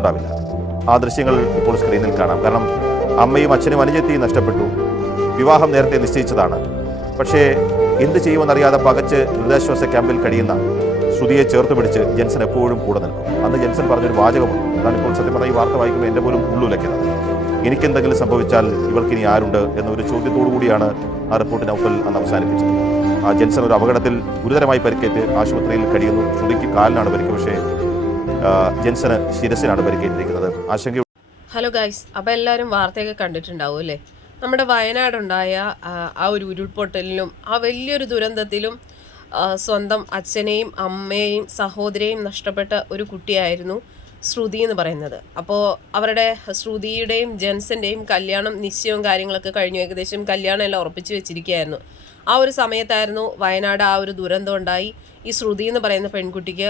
ഉണ്ടാവില്ല. ആ ദൃശ്യങ്ങൾ ഇപ്പോൾ സ്ക്രീനിൽ കാണാം. കാരണം അമ്മയും അച്ഛനും അനുജത്തിയും നഷ്ടപ്പെട്ടു. വിവാഹം നേരത്തെ നിശ്ചയിച്ചതാണ്. പക്ഷേ എന്ത് ചെയ്യുമെന്നറിയാതെ പകച്ച് ദുരിതാശ്വാസ ക്യാമ്പിൽ കഴിയുന്ന ശ്രുതിയെ ചേർത്ത് പിടിച്ച് ജെൻസൺ എപ്പോഴും കൂടെ നിൽക്കും. അന്ന് ജെൻസൺ പറഞ്ഞൊരു വാചകമുണ്ട്. അതാണ് ഇപ്പോൾ സത്യം പറഞ്ഞാൽ ഈ വാർത്ത വായിക്കുമ്പോൾ എന്റെ പോലും ഉള്ളുലയ്ക്കുന്നത്. എനിക്കെന്തെങ്കിലും സംഭവിച്ചാൽ ഇവൾക്കിനി ആരുണ്ട് എന്നൊരു ചോദ്യത്തോടു കൂടിയാണ് ആ റിപ്പോർട്ട് നൗഫൽ അന്ന് അവസാനിപ്പിച്ചത്. ആ ജെൻസൺ ഒരു അപകടത്തിൽ ഗുരുതരമായി പരിക്കേറ്റ് ആശുപത്രിയിൽ കഴിയുന്നു. ശ്രുതിക്ക് കാലിനാണ് പരിക്ക്. പക്ഷേ ജെൻസന് ശിരസിനാണ് പരിക്കേറ്റിരിക്കുന്നത്. ആശങ്ക ഹലോ ഗൈസ് അപ്പോൾ എല്ലാവരും വാർത്തയൊക്കെ കണ്ടിട്ടുണ്ടാവും അല്ലേ? നമ്മുടെ വയനാടുണ്ടായ ആ, ഒരു ഉരുൾപൊട്ടലിലും ആ വലിയൊരു ദുരന്തത്തിലും സ്വന്തം അച്ഛനെയും അമ്മയെയും സഹോദരെയും നഷ്ടപ്പെട്ട ഒരു കുട്ടിയായിരുന്നു ശ്രുതി എന്ന് പറയുന്നത്. അപ്പോൾ അവരുടെ ശ്രുതിയുടെയും ജെൻസന്റെയും കല്യാണം നിശ്ചയവും കാര്യങ്ങളൊക്കെ കഴിഞ്ഞു. ഏകദേശം കല്യാണം എല്ലാം ഉറപ്പിച്ചു വെച്ചിരിക്കുകയായിരുന്നു. ആ ഒരു സമയത്തായിരുന്നു വയനാട് ആ ഒരു ദുരന്തം ഉണ്ടായി. ഈ ശ്രുതി എന്ന് പറയുന്ന പെൺകുട്ടിക്ക്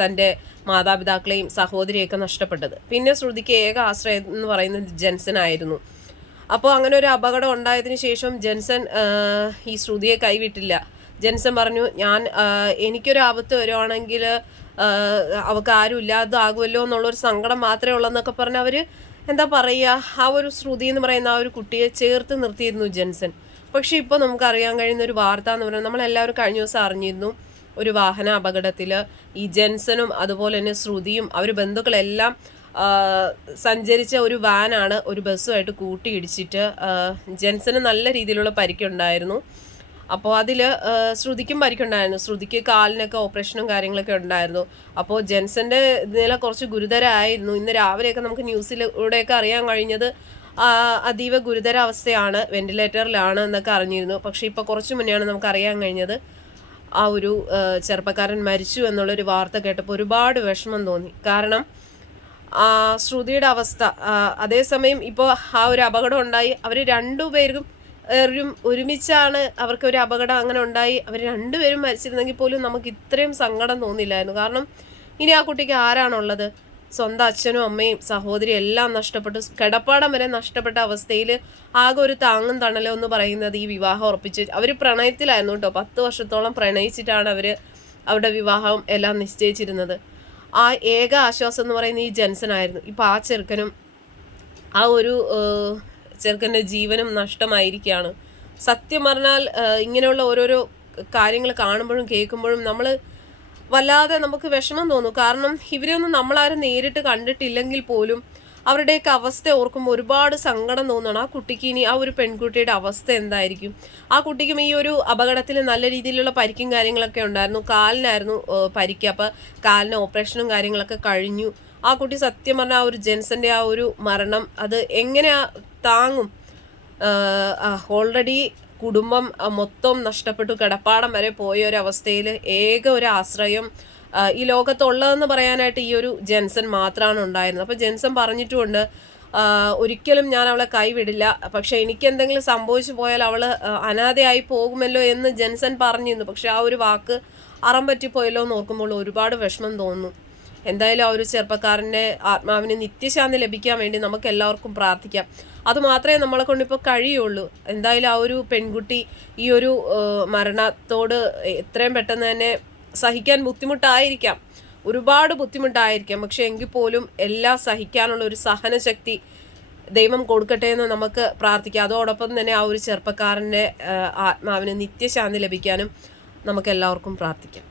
തന്റെ മാതാപിതാക്കളെയും സഹോദരിയൊക്കെ നഷ്ടപ്പെട്ടത്. പിന്നെ ശ്രുതിക്ക് ഏക ആശ്രയം എന്ന് പറയുന്നത് ജെൻസൺ ആയിരുന്നു. അപ്പോൾ അങ്ങനെ ഒരു അപകടം ഉണ്ടായതിനു ശേഷം ജെൻസൻ ഈ ശ്രുതിയെ കൈവിട്ടില്ല. ജെൻസൻ പറഞ്ഞു ഞാൻ എനിക്കൊരു ആപത്ത് വരുവാണെങ്കിൽ അവൾക്ക് ആരും ഇല്ലാതാകുമല്ലോ എന്നുള്ളൊരു സങ്കടം മാത്രമേ ഉള്ളൂ എന്നൊക്കെ പറഞ്ഞ് അവർ എന്താ പറയുക ആ ഒരു ശ്രുതി എന്ന് പറയുന്ന ആ ഒരു കുട്ടിയെ ചേർത്ത് നിർത്തിയിരുന്നു ജെൻസൺ. പക്ഷെ ഇപ്പോൾ നമുക്ക് അറിയാൻ കഴിയുന്ന ഒരു വാർത്ത എന്ന് പറയുന്നത് നമ്മളെല്ലാവരും കഴിഞ്ഞ ദിവസം അറിഞ്ഞിരുന്നു ഒരു വാഹന അപകടത്തിൽ ഈ ജെൻസനും അതുപോലെ തന്നെ ശ്രുതിയും അവർ ബന്ധുക്കളെല്ലാം സഞ്ചരിച്ച ഒരു വാനാണ് ഒരു ബസ്സുമായിട്ട് കൂട്ടിയിടിച്ചിട്ട് ജെൻസന് നല്ല രീതിയിലുള്ള പരിക്കുണ്ടായിരുന്നു. അപ്പോൾ അതിൽ ശ്രുതിക്കും പരിക്കുണ്ടായിരുന്നു. ശ്രുതിക്ക് കാലിനൊക്കെ ഓപ്പറേഷനും കാര്യങ്ങളൊക്കെ ഉണ്ടായിരുന്നു. അപ്പോൾ ജെൻസന്റെ നില കുറച്ച് ഗുരുതരമായിരുന്നു ഇന്ന് രാവിലെയൊക്കെ നമുക്ക് ന്യൂസിലൂടെയൊക്കെ അറിയാൻ കഴിഞ്ഞത് അതീവ ഗുരുതര അവസ്ഥയാണ് വെന്റിലേറ്ററിലാണ് എന്നൊക്കെ അറിഞ്ഞിരുന്നു. പക്ഷേ ഇപ്പോൾ കുറച്ച് മുന്നെയാണ് നമുക്ക് അറിയാൻ കഴിഞ്ഞത് ആ ഒരു ചെറുപ്പക്കാരൻ മരിച്ചു എന്നുള്ളൊരു വാർത്ത കേട്ടപ്പോൾ ഒരുപാട് വിഷമം തോന്നി. കാരണം ശ്രുതിയുടെ അവസ്ഥ അതേസമയം ഇപ്പോൾ ആ ഒരു അപകടം ഉണ്ടായി. അവർ രണ്ടുപേർക്കും ഒരുമിച്ചാണ് അവർക്ക് ഒരു അപകടം അങ്ങനെ ഉണ്ടായി. അവർ രണ്ടുപേരും മരിച്ചിരുന്നെങ്കിൽ പോലും നമുക്ക് ഇത്രയും സങ്കടം തോന്നില്ലായിരുന്നു. കാരണം ഇനി ആ കുട്ടിക്ക് ആരാണുള്ളത്? സ്വന്തം അച്ഛനും അമ്മയും സഹോദരി എല്ലാം നഷ്ടപ്പെട്ടു. കിടപ്പാടം വരെ നഷ്ടപ്പെട്ട അവസ്ഥയിൽ ആകെ ഒരു താങ്ങും തണലോ എന്ന് പറയുന്നത് ഈ വിവാഹം ഉറപ്പിച്ച് അവർ പ്രണയത്തിലായിരുന്നു കേട്ടോ. പത്ത് വർഷത്തോളം പ്രണയിച്ചിട്ടാണ് അവർ അവരുടെ വിവാഹം എല്ലാം നിശ്ചയിച്ചിരുന്നത്. ആ ഏക ആശ്വാസം എന്ന് പറയുന്നത് ഈ ജെൻസൺ ആയിരുന്നു ഇപ്പം ആ ചെറുക്കനും ആ ഒരു ചെറുക്കന്റെ ജീവനും നഷ്ടമായിരിക്കുകയാണ്. സത്യം പറഞ്ഞാൽ ഇങ്ങനെയുള്ള ഓരോരോ കാര്യങ്ങൾ കാണുമ്പോഴും കേൾക്കുമ്പോഴും നമ്മൾ വല്ലാതെ നമുക്ക് വിഷമം തോന്നും. കാരണം ഇവരെയൊന്നും നമ്മളാരും നേരിട്ട് കണ്ടിട്ടില്ലെങ്കിൽ പോലും അവരുടെയൊക്കെ അവസ്ഥ ഓർക്കുമ്പോൾ ഒരുപാട് സങ്കടം തോന്നണം ആ കുട്ടിക്ക് ഇനി ആ ഒരു പെൺകുട്ടിയുടെ അവസ്ഥ എന്തായിരിക്കും? ആ കുട്ടിക്കും ഈ ഒരു അപകടത്തിൽ നല്ല രീതിയിലുള്ള പരിക്കും കാര്യങ്ങളൊക്കെ ഉണ്ടായിരുന്നു. കാലിനായിരുന്നു പരിക്ക്. അപ്പോൾ കാലിന് ഓപ്പറേഷനും കാര്യങ്ങളൊക്കെ കഴിഞ്ഞു. ആ കുട്ടി സത്യം പറഞ്ഞാൽ ആ ഒരു ജെൻസന്റെ ആ ഒരു മരണം അത് എങ്ങനെ താങ്ങും. ഓൾറെഡി കുടുംബം മൊത്തം നഷ്ടപ്പെട്ടു. കിടപ്പാടം വരെ പോയ ഒരു അവസ്ഥയിൽ ഏക ഒരു ആശ്രയം ഈ ലോകത്തുള്ളതെന്ന് പറയാനായിട്ട് ഈ ഒരു ജെൻസൺ മാത്രമാണ് ഉണ്ടായിരുന്നത്. അപ്പോൾ ജെൻസൺ പറഞ്ഞിട്ടുമുണ്ട് ഒരിക്കലും ഞാൻ അവളെ കൈവിടില്ല. പക്ഷെ എനിക്ക് എന്തെങ്കിലും സംഭവിച്ചു പോയാൽ അവൾ അനാഥയായി പോകുമല്ലോ എന്ന് ജെൻസൺ പറഞ്ഞിരുന്നു. പക്ഷെ ആ ഒരു വാക്ക് അറം പറ്റിപ്പോയല്ലോ എന്ന് ഓർക്കുമ്പോൾ ഒരുപാട് വിഷമം തോന്നുന്നു. എന്തായാലും ആ ഒരു ചെറുപ്പക്കാരന്റെ ആത്മാവിന് നിത്യശാന്തി ലഭിക്കാൻ വേണ്ടി നമുക്ക് എല്ലാവർക്കും പ്രാർത്ഥിക്കാം. അത് മാത്രമേ നമ്മളെ കൊണ്ടിപ്പോൾ കഴിയുള്ളൂ. എന്തായാലും ആ ഒരു പെൺകുട്ടി ഈ ഒരു മരണത്തോട് എത്രയും പെട്ടെന്ന് തന്നെ സഹിക്കാൻ ബുദ്ധിമുട്ടായിരിക്കാം. ഒരുപാട് ബുദ്ധിമുട്ടായിരിക്കാം. പക്ഷെ എങ്കിൽ പോലും എല്ലാം സഹിക്കാനുള്ള ഒരു സഹനശക്തി ദൈവം കൊടുക്കട്ടെ എന്ന് നമുക്ക് പ്രാർത്ഥിക്കാം. അതോടൊപ്പം തന്നെ ആ ഒരു ചെറുപ്പക്കാരന്റെ ആത്മാവിന് നിത്യശാന്തി ലഭിക്കാനും നമുക്ക് എല്ലാവർക്കും പ്രാർത്ഥിക്കാം.